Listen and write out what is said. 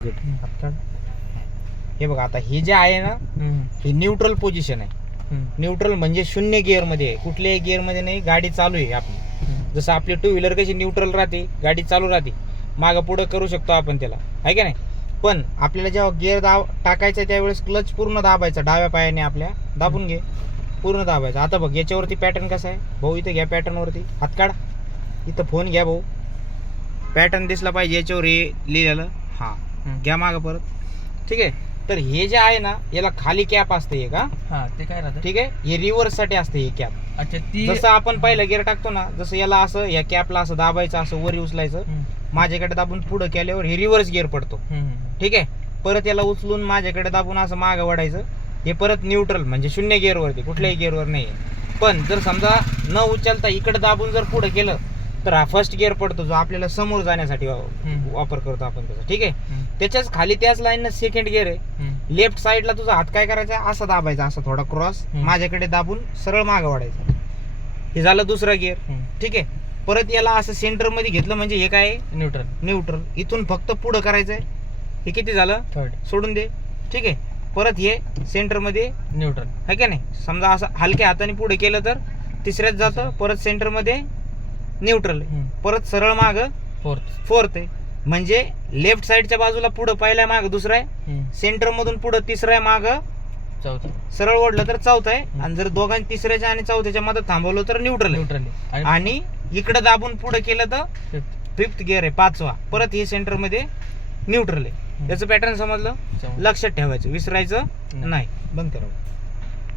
हे बघा, आता हे जे आहे ना, हे न्यूट्रल पोझिशन आहे. न्यूट्रल म्हणजे शून्य गिअर मध्ये आहे, कुठल्याही गिअर मध्ये नाही. गाडी चालू आहे आपली. जसं आपली टू व्हीलर कशी न्यूट्रल राहते, गाडी चालू राहते, मागं पुढं करू शकतो आपण त्याला, आहे का नाही. पण आपल्याला जेव्हा गिअर टाकायचा त्यावेळेस क्लच पूर्ण दाबायचा, डाव्या पायाने आपल्या दाबून घे, पूर्ण दाबायचा. आता बघ याच्यावरती पॅटर्न कसा आहे भाऊ, इथं घ्या पॅटर्न वरती हात काढ, इथं फोन घ्या भाऊ, पॅटर्न दिसला पाहिजे याच्यावर हे लिहिलेलं. हा घ्या मागं परत, ठीक आहे. तर हे जे आहे ना, याला खाली कॅप असते एक. हा ते काय राहतं, ठीक आहे. हे रिव्हर्स साठी असते हे कॅप. अच्छा, ती जसं आपण पहिला गिअर टाकतो ना, जसं याला असं या कॅपला असं दाबायचं, असं वरी उचलायचं, माझ्याकडे दाबून पुढे केल्यावर हे रिव्हर्स गिअर पडतो, ठीक आहे. परत याला उचलून माझ्याकडे दाबून असं मागं वाढायचं, हे परत न्यूट्रल म्हणजे शून्य गिअर वरती, कुठल्याही गिअर वर नाही. पण जर समजा न उचलता इकडे दाबून जर पुढे केलं तर हा फर्स्ट गिअर पडतो, जो आपल्याला समोर जाण्यासाठी वापर करतो आपण त्याचा, ठीक आहे. त्याच्याच खाली त्याच लाईन सेकंड गिअर आहे. लेफ्ट साईडला तुझा हात काय करायचा, असा दाबायचा, असा थोडा क्रॉस माझ्याकडे दाबून सरळ मागं वाढायचा. हे झालं दुसरा गिअर, ठीक आहे. परत याला असं सेंटर मध्ये घेतलं म्हणजे हे काय न्यूट्रल. न्यूट्रल. इथून फक्त पुढं करायचंय, हे किती झालं थर्ड, सोडून दे, ठीक आहे. परत हे सेंटर मध्ये न्यूट्रल, आहे का नाही. समजा असं हलक्या हाताने पुढे केलं तर तिसऱ्यात जातं, परत सेंटर मध्ये न्यूट्रल, परत सरळ माग फोर्थ आहे. म्हणजे लेफ्ट साईडच्या बाजूला पुढं पहिला माग दुसरा आहे, सेंटर मधून पुढं तिसरा आहे, माग चौथा, सरळ ओढलं तर चौथा आहे, आणि जर दोघांनी तिसऱ्याच्या आणि चौथ्याच्या मध्ये थांबवलं तर न्यूट्रल आहे. आणि इकडे दाबून पुढे केलं तर फिफ्थ गिअर आहे, पाचवा. परत हे सेंटर मध्ये न्यूट्रल आहे. याचं पॅटर्न समजलं, लक्षात ठेवायचं, विसरायचं नाही. बंद करा.